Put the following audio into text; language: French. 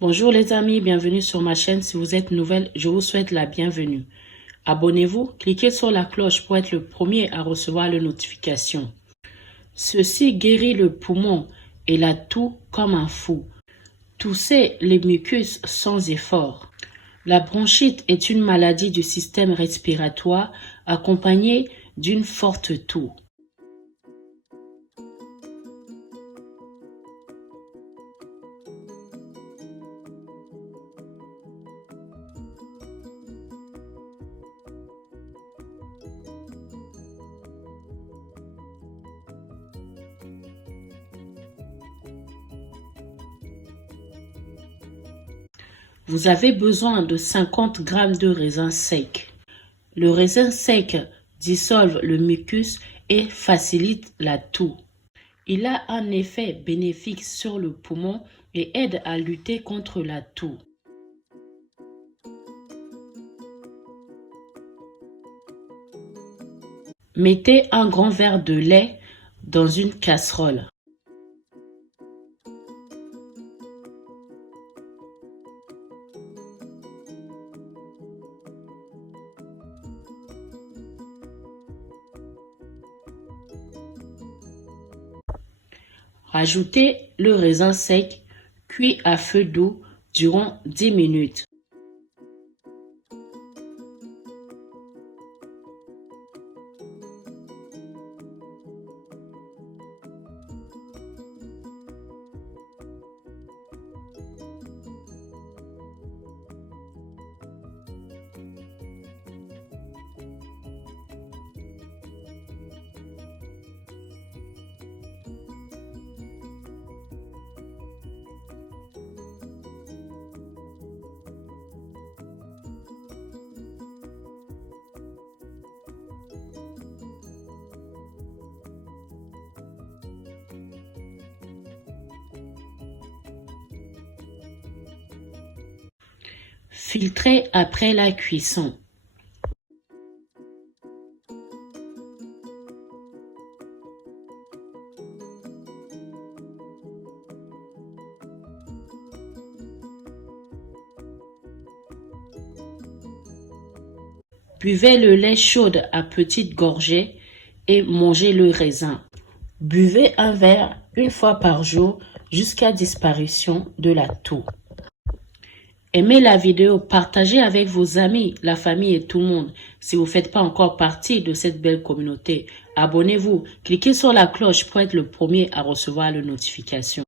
Bonjour les amis, bienvenue sur ma chaîne. Si vous êtes nouvelle, je vous souhaite la bienvenue. Abonnez-vous, cliquez sur la cloche pour être le premier à recevoir les notifications. Ceci guérit le poumon et la toux comme un fou. Tousser les mucus sans effort. La bronchite est une maladie du système respiratoire accompagnée d'une forte toux. Vous avez besoin de 50 g de raisin sec. Le raisin sec dissolve le mucus et facilite la toux. Il a un effet bénéfique sur le poumon et aide à lutter contre la toux. Mettez un grand verre de lait dans une casserole. Rajoutez le raisin sec cuit à feu doux durant 10 minutes. Filtrez après la cuisson. Buvez le lait chaud à petites gorgées et mangez le raisin. Buvez un verre une fois par jour jusqu'à disparition de la toux. Aimez la vidéo, partagez avec vos amis, la famille et tout le monde. Si vous ne faites pas encore partie de cette belle communauté, abonnez-vous, cliquez sur la cloche pour être le premier à recevoir les notifications.